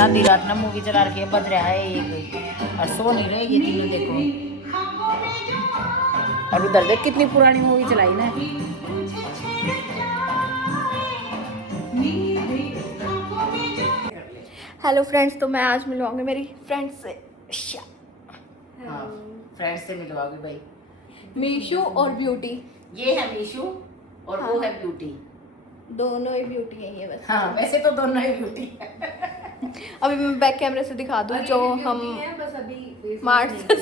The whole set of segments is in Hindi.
आधी रात में मूवी चला रही है, बज रहा है एक और सो नहीं रहे ये तीनों। देखो और उधर देख कितनी पुरानी मूवी चलाई ना। हेलो फ्रेंड्स, तो मैं आज मिलवाऊंगी मेरी फ्रेंड से। हाँ, फ्रेंड से मिलवाओगे भाई। मीशू और ब्यूटी। ये है मीशू और हाँ। वो है ब्यूटी। दोनों ही ब्यूटी है ये बस। हाँ, वैसे तो दोनों ही ब्यूटी है। अभी मैं बैक कैमरे से दिखा दूँ जो हम बस अभी मार्च से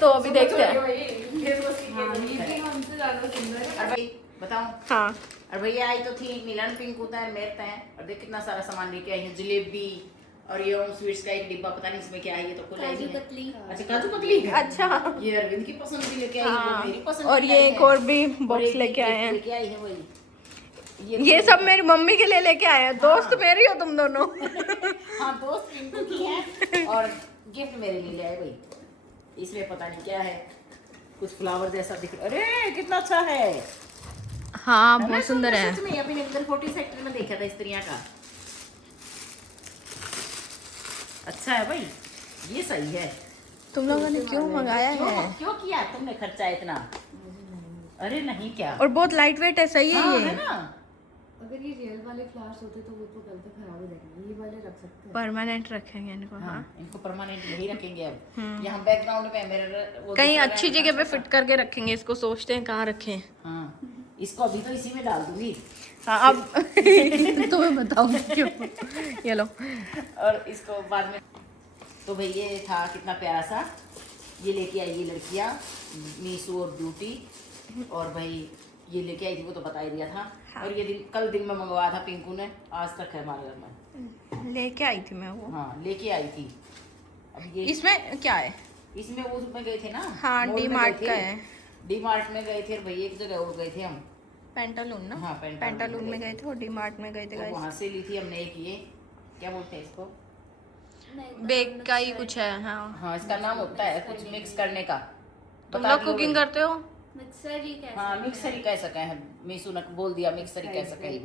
तो अभी देखते हैं। बताओ। हाँ, और भैया आई तो थी मिलन पिंक होता है मेरता है। और देख कितना सारा सामान लेके आई है, जलेबी और ये स्वीट्स का एक डिब्बा, पता नहीं इसमें क्या है, ये तो खुला ही है। अच्छा, काजू कतली। अच्छा। ये अरविंद की पसंद की लेके आई है, हाँ। वो मेरी पसंद और की ये लाई एक है। और भी और बॉक्स एक लेके आए हैं। लेके आई है वही। ये सब मेरी मम्मी के लिए लेके आए हैं। दोस्त मेरी हो तुम दोनों। हाँ, दोस्त पिंकू की है और गिफ्ट मेरे लिए ले आए भाई। इसमें पता नहीं क्या है, कुछ फ्लावर जैसा दिख रहा। अरे कितना अच्छा है। हाँ, है ना, बहुत सुंदर है। सच में अभी इधर 40 सेक्टर में देखा था स्त्रियां का। अच्छा है भाई, ये सही है। तुम लोगों ने क्यों मंगाया है? क्यों किया तुमने खर्चा इतना? अरे नहीं क्या, और बहुत लाइट वेट है, सही है हाँ, ये। है ना। अगर ये रियल वाले फ्लावर्स होते तो वो तो कल तक खराब हो जाएंगे, ये वाले रख सकते हैं। परमानेंट रखेंगे इनको। हाँ, हाँ, इनको परमानेंट यही रखेंगे अब। यहाँ बैकग्राउंड में मेरे वो कहीं दूसरा अच्छी है, जगह पे अच्छा फिट करके रखेंगे इसको। सोचते हैं कहाँ रखें। हाँ, इसको अभी तो इसी में डाल दूंगी। हाँ, अब तुम्हें बताऊंगी क्यों। ये लो। और इसको बाद में। तो भाई ये था कितना प्यारा सा, ये लेके आई ये लड़कियाँ मीशू और ब्यूटी। और भाई ये लेके आई थी, वो तो बता ही दिया था। हाँ। और ये कल दिन में मंगवाया था पिंकू ने, आज तक है हमारे घर में। लेके आई थी मैं वो। हाँ, लेके आई थी। अब ये इसमें क्या है? इसमें वो उसमें गए थे ना। हाँ, मॉल में डी-मार्ट गए थे। का है। डी-मार्ट में गए थे और भाई एक जगह और गए थे हम। पेंटालून ना? हाँ, पेंटालून में गए थे और डी-मार्ट में गए थे तो guys। वहाँ से ली थी हमने एक ये, क्या बोलते हैं इसको? बेक का ही कुछ है। हाँ, हाँ, इसका नाम होता है कुछ मिक्स करने का। तुम बता लोग दियो कुकिंग भाई। करते हो? मिक्सर ही कैसे? हाँ, मिक्सर ही कह सके हैं, मीशू ने बोल दिया मिक्सर ही कह सके ही।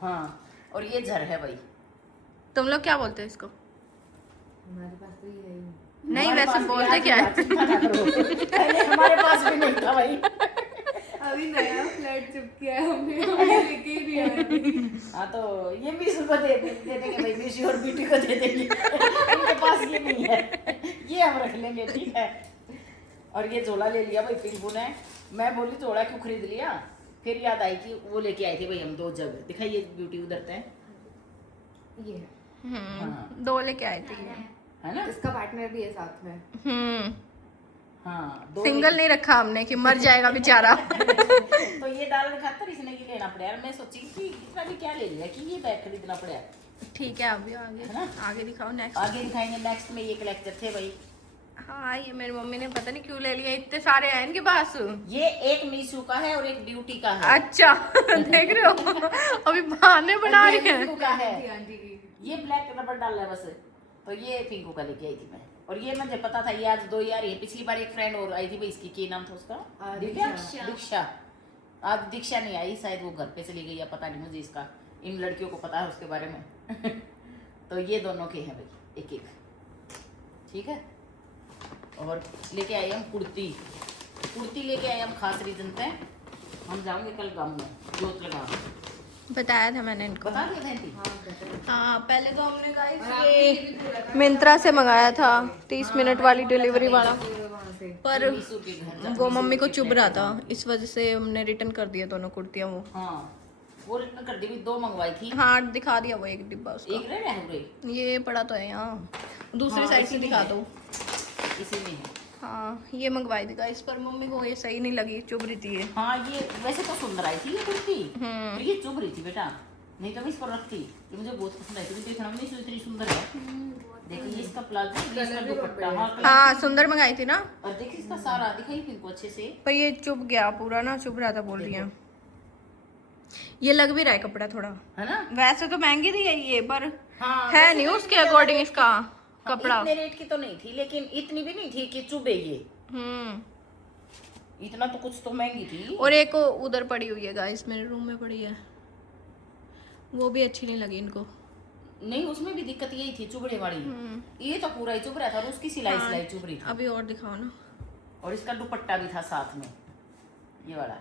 हाँ, और ये झर है भाई। तुम लोग क्या बोलते हो इसको? हमारे पास तो ये है ही नहीं। नहीं, हमारे वैसे पास भी बोलते आज क्या है? चिंता ना करो। पहले हमारे पास भी नहीं था भाई। अभी नया फ्लैट शिफ्ट किया है हमने, अभी लेके ही नहीं आए। हाँ, तो ये मीशू को दे देंगे भाई, मीशू और ब्यूटी को दे देंगे। उनके पास ये नहीं है, ये हम रख लेंगे, ठीक है। और ये झोला ले लिया भाई पिंकू ने। मैं बोली झोला क्यों खरीद लिया, फिर याद आई कि वो लेके आए थे भाई हम 2 जग। दिखाइए ब्यूटी उधर है, ये है। हाँ। 2 लेके आए थे। है ना। इसका पार्टनर भी है साथ में। हाँ, 2 सिंगल नहीं रखा हमने कि मर जाएगा बेचारा। तो ये डाल के खातर इसने ये लेना पड़ा यार। मैं सोची कि इतना भी क्या ले लिया कि ये बैग खरीदना पड़ा। ठीक है, अभी आगे है ना? आगे दिखाओ नेक्स्ट। आगे दिखाएंगे नेक्स्ट में। ये कलेक्टर थे भाई। हाँ, ये मेरी मम्मी ने पता नहीं क्यों ले लिया, इतने सारे हैं इनके पास। ये एक मीशू का है और एक ब्यूटी का है। अच्छा। देख रहे हो, अभी बहाने बना रही ये है। पिंकू का है। आंटी की ये ब्लैक रबर डाल रहा है बस। तो ये पिंकू का लेके आई थी मैं। और ये मुझे पता था ये आज 2 यार है। पिछली बार एक फ्रेंड और आई थी भाई, इसकी क्या नाम था उसका? दीक्षा। आज दीक्षा नहीं आई, शायद वो घर पे चली गई या पता नहीं मुझे। इसका इन लड़कियों को पता है उसके बारे में। तो ये दोनों के हैं भाई, एक एक, ठीक है। और लेके आए हम कुर्ती लेके आए हम, खास रीजन पे। हम जाएंगे कल गाँव में जोत लगा। बताया था मैंने इनको। बता दिया था आंटी? हाँ, पहले तो हमने गाइस ये मिंत्रा से मंगाया था 30 मिनट वाली डिलीवरी वाला, वहाँ से। पर मीशू के घर जा- वो मम्मी को मीशू के चुभ रहा था, फ्लैट इस वजह से हमने रिटर्न कर दिया दोनों कुर्तियाँ वो। हाँ, वो रिटर्न कर दी भी। 2 मंगवाई थी। हाँ, दिखा दिया वो एक डिब्बा उसका। एक रह रहा है पूरे। ये पड़ा तो है यहाँ, दूसरी हाँ, साइड इसी से में दिखा है। दो। इसी में है। हाँ, ये मंगवाई थी गाइस, पर मम्मी को ये सही नहीं लगी, चुभ रही थी ये। हाँ, ये वैसे तो सुंदर आई थी ये कुर्ती, तो ये चुभ रही थी बेटा। नहीं तो मैं इसको रखती। ये मुझे बहुत पसंद आई थी। देखना नहीं इतनी सुंदर है। देखिए इसका प्लाजो, ये इसका दुपट्टा। हाँ, सुंदर मंगाई थी ना। और देखिए इसका सारा दिखाई पिंको अच्छे से। पर ये चुभ गया पूरा ना, चुभ रहा था बोल रही है। ये लग भी रहा है कपड़ा थोड़ा, है ना। वैसे तो महंगी थी ये, पर हाँ, है वैसे नहीं तो उसके इतनी अकॉर्डिंग ज्यादा इसका हाँ, कपड़ा। इतने रेट की तो नहीं थी, लेकिन इतनी भी नहीं थी कि चुभे ये। इतना तो कुछ तो महंगी थी। और एक उधर पड़ी हुई है गाइस, मेरे रूम में पड़ी है, वो भी अच्छी नहीं लगी इनको। नहीं, उसमें भी दिक्कत यही थी, चुभड़े वाली। ये तो पूरा ही चुभ रहा था और उसकी सिलाई हाँ, सिलाई चुभ रही थी। अभी और दिखाओ ना। और इसका दुपट्टा भी था साथ में, ये वाला।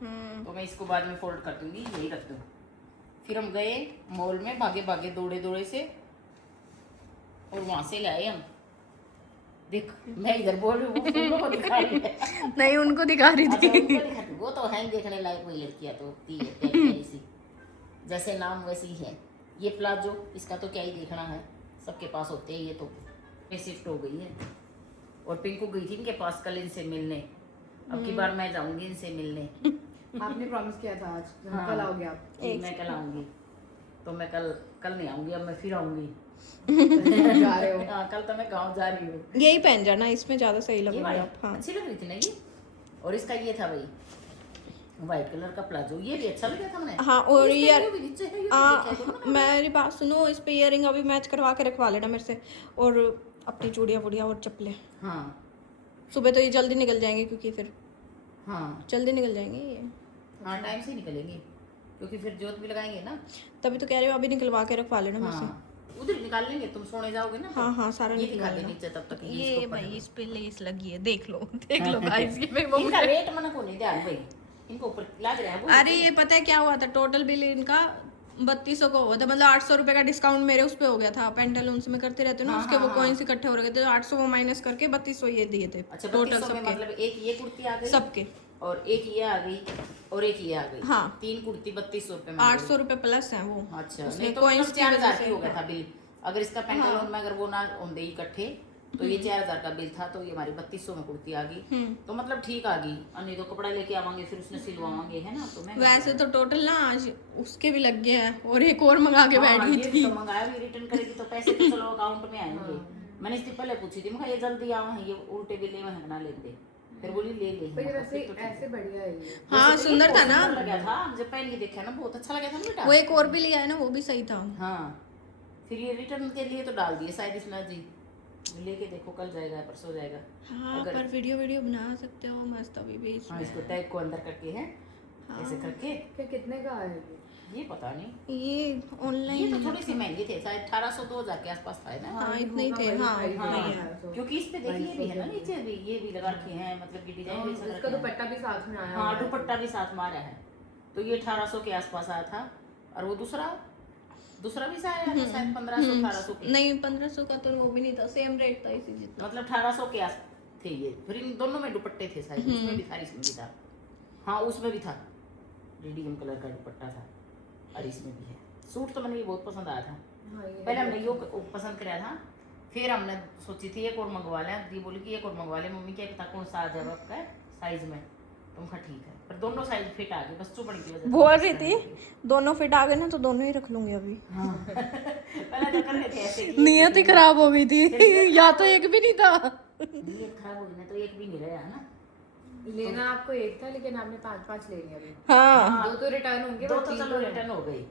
तो मैं इसको बाद में फोल्ड कर दूंगी, यही रख दूँ। फिर हम गए मॉल में, भागे भागे दौड़े दौड़े से, और वहां से लाए हम। देख, मैं इधर बोल रही हूँ, वो फूलों को दिखा रही है। नहीं, उनको दिखा रही अच्छा, थी। उनको दिखा रही, वो तो है ही देखने लायक। वही लड़कियां तो होती है प्यारी प्यारी सी, जैसे नाम वैसी ही है। ये प्लाजो, इसका तो क्या ही देखना है, सबके पास होते हैं ये तो। मैं शिफ्ट हो गई है, और पिंकू गई थी इनके पास कल इनसे मिलने। अब की बार मैं जाऊंगी इनसे मिलने। आपने प्रॉमिस किया था आज हाँ, कल आओगे आप। मैं कल आऊंगी, तो मैं कल नहीं आऊंगी, अब मैं फिर आऊंगी। जा रहे हो? हाँ, कल तो मैं गाँव जा रही हूँ। यही पहन जाना, इसमें ज्यादा सही ये लगेगा वाली आप। हाँ, अच्छी लग रही थी ना ये। और इसका ये था भाई व्हाइट कलर का प्लाजो, ये भी अच्छा लग रहा था मैंने। हाँ, और इस पे ईयर वो भी नीचे है, ये तो देखा करो ना। मेरी बात सुनो, इस पे इयरिंग अभी मैच करवा के रखवा लेना मेरे से, और अपनी चूड़ियाँ वूड़ियाँ और चप्पलें। हाँ सुबह तो ये जल्दी निकल जाएंगे, क्योंकि फिर हाँ जल्दी निकल जाएंगे ये, हाँ, टाइम से निकलेंगे, क्योंकि फिर जोत भी लगाएंगे ना। तभी तो कह रही हूँ अभी निकलवा के रखवा लेना मेरे से। हाँ, उधर निकाल लेंगे, तुम सोने जाओगे ना तो। हाँ हाँ, सारा ये निकलवा दिखा दे लेना। नीचे, तब तक ये इसको भाई पढ़ लो। इस पे लेस लगी है, देख लो देख लो गाइस, ये मैं वो इनका रेट मना को नहीं ध्यान भाई, इनको ऊपर लग रहा है वो। अरे ये पता है क्या हुआ था, टोटल बिल इनका 3200 का हुआ था, मतलब 800 रुपए का डिस्काउंट मेरे उस पे हो गया था। पेंटालून्स में करते रहते हो ना, हाँ, उसके हाँ, वो हाँ। कॉइन्स इकट्ठे हो रहे थे, 800 वो माइनस करके 3200 ये दिए थे अच्छा, टोटल 3200 में सबके। मतलब एक ये कुर्ती आ गई सबके और एक ये आ गई और एक ये आ गई। हाँ। 3 कुर्ती 3200 रुपए में आ गई। 800 रुपए प्लस है वो। अच्छा, उसमें नहीं तो coins मतलब की 4000 वजह की से। हो गया था बिल। अगर इसका पेंटालून में अगर वो ना होंगे इकट्ठे, तो ये 4000 का बिल था, तो ये हमारी 3200 में कुर्ती आ गई। तो मतलब ठीक आ गई। और नहीं तो कपड़ा लेके आवांगे, फिर उसने सिलवाएंगे, है ना। तो मैं वैसे तो टोटल ना आज उसके भी लग गया है, और एक और मंगा के बैठ गई ये थी। तो मंगाया भी, रिटर्न करेगी तो पैसे तो चलो अकाउंट में आएंगे। मैंने इससे पहले पूछी थी, मैं ये जल्दी आवा है, ये उल्टे बिल्ले में ना लेते। फिर बोली ले ले। पर ये वैसे ऐसे बढ़िया है ये। हाँ, सुंदर था ना, लगा था जब पहन के देखा ना, बहुत अच्छा लगा था ना बेटा। वो एक और भी लिया है ना, वो भी सही था। हाँ, फिर ये रिटर्न के लिए तो डाल दिए शायद इसमें जी। लेके देखो, कल जाएगा परसों जाएगा। हाँ, पर वीडियो बना सकते हो मस्त अभी भी इसमें। हाँ, इसको टैग को अंदर करके है, ऐसे करके। फिर कितने का है ये पता नहीं, ये ये ऑनलाइन तो थोड़े से महंगे थे, शायद 1800-2000 के आसपास था ना। हाँ, इतने ही थे। हाँ, हाँ, इतना ही है। क्योंकि इस पे देखिए भी है ना, नीचे भी ये भी लगा रखे हैं, मतलब कि डिजाइन भी इसका दुपट्टा भी साथ में आया। हाँ, दुपट्टा भी साथ में आ रहा है। तो ये 1800 के आसपास आया था, और वो दूसरा भी शायद 1500-1800 के। नहीं, 1500 का तो वो भी नहीं था, सेम रेट था इसी जितना। मतलब 1800 के आस थे ये। फिर इन दोनों में दुपट्टे थे शायद, उसमें भी था, इसमें भी था। हाँ, उसमें भी था, रेडियम कलर का दुपट्टा था, और इसमें भी है। सूट तो मैंने ये बहुत पसंद आया था। पहले हमने यो पसंद कराया था, फिर हमने सोची थी एक और मंगवा लें। दी बोली कि एक और मंगवा ले, मम्मी क्या पता कौन सा आ जाएगा आपका साइज में। तुम कहा ठीक है, पर दोनों साइज फिट आ गए, बस चुपड़ी की वजह से बोल रही थी दोनों फिट आ गए ना, तो दोनों ही रख लूंगी अभी। हाँ। पहले तो कर रहे थे ऐसे कि नियत ही खराब हो गई थी या तो एक भी नहीं था। नियत खराब हो गई ना, तो एक भी नहीं रहा है ना। लेना आपको एक था, लेकिन आपने 5-5 ले लिया अभी। हाँ, 2 तो रिटर्न होंगे, 2 तो चलो रिटर्न हो गई,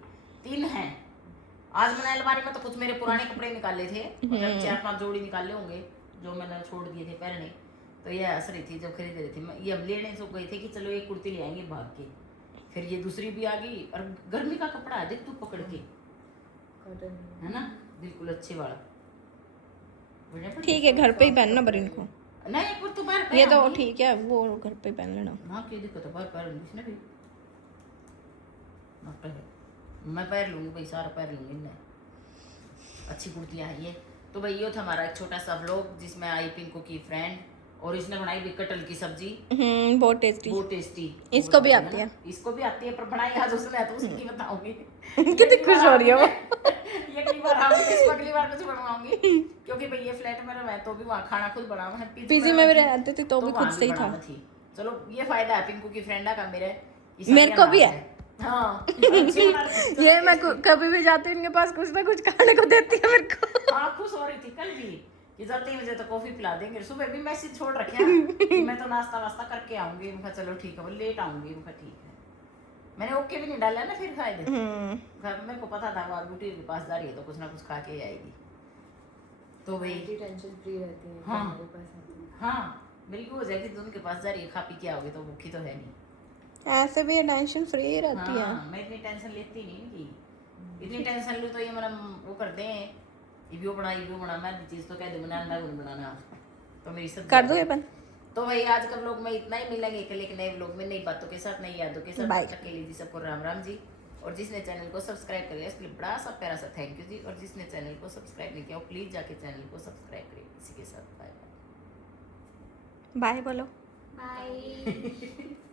3 हैं। आज मैंने अलमारी में तो कुछ मेरे पुराने कपड़े निकाले थे, मतलब 4-5 जोड़ी निकाले होंगे जो मैंने छोड़ दिए थे पहनने। तो ये हंस रही थी जब खरीद रही थी। ये हम लेने से गए थे कि चलो एक कुर्ती ले आएंगे भाग के, फिर ये दूसरी भी आ गई। और गर्मी का कपड़ा है, देख तू पकड़ के, है ना, बिल्कुल अच्छे वाला। ठीक है, घर पे ही पहनना पर इनको। नहीं, एक बार तो बाहर ये तो पहन ठीक है, वो घर पे पहन लेना। हाँ, क्या दिक्कत है, बाहर पैर लूंगी इसने भी। डॉक्टर है, मैं पैर लूंगी भाई, सारा पैर लूंगी मैं। अच्छी कुर्तियाँ हैं ये। तो भाई ये था हमारा एक छोटा सा व्लॉग, जिसमें आई पिंकू की फ्रेंड, और इसने बनाई भी कटहल की सब्जी, बहुत टेस्टी। बहुत टेस्टी। इसको भी आती है। इसको भी आती है, पर बनाई आज उसने है, तो उसकी बताऊंगी। कितनी खुश हो रही है वो। ये अगली बार आऊंगी, इस अगली बार कुछ बनवाऊंगी, क्योंकि भाई ये फ्लैट में मैं तो भी वहाँ खाना खुद बनावा है। पीजी में भी रहते थे तो भी खुद से ही था। चलो, ये फायदा है पिंकू की फ्रेंड का मेरे, मेरे को भी है। हाँ। ये मैं कभी भी जाती हूँ इनके पास, कुछ ना कुछ खाने को देती है मेरे को। हाँ, खुश हो रही थी कल भी कि जल्दी मुझे तो कॉफी पिला देंगे। सुबह भी मैसेज छोड़ रखे हैं कि मैं तो नाश्ता वास्ता करके आऊंगी। मैं कहा चलो ठीक है, वो लेट आऊंगी। मैं कहा ठीक है, मैंने ओके भी नहीं डाला ना फिर शायद घर मेरे को पता था वो ब्यूटी के पास जा रही है तो कुछ ना कुछ खा के ही आएगी तो भाई टेंशन फ्री रहती है हाँ। हमारे पास आती है। हाँ बिल्कुल हो जाएगी तो उनके पास जा रही है खा पी के आओगे तो भूखी तो है नहीं ऐसे भी टेंशन फ्री रहती है। हाँ मैं इतनी टेंशन लेती नहीं कि इतनी टेंशन लूँ तो ये मतलब वो करते हैं ये भी बना मैं चीज़ तो कह दे बनाना बनाना तो मेरी सब कर दो ये बंद। तो भाई आज का व्लॉग में इतना ही, मिलेंगे कल एक नए व्लॉग में नई बातों के साथ नई यादों के साथ। Bye. तब तक के लिए जी सबको राम राम जी। और जिसने चैनल को सब्सक्राइब कर लिया इसके लिए बड़ा सा प्यारा सा थैंक यू जी। और जिसने चैनल को सब्सक्राइब नहीं किया वो प्लीज जाके चैनल को सब्सक्राइब करिए। इसी के साथ बाय बाय बोलो। बाय।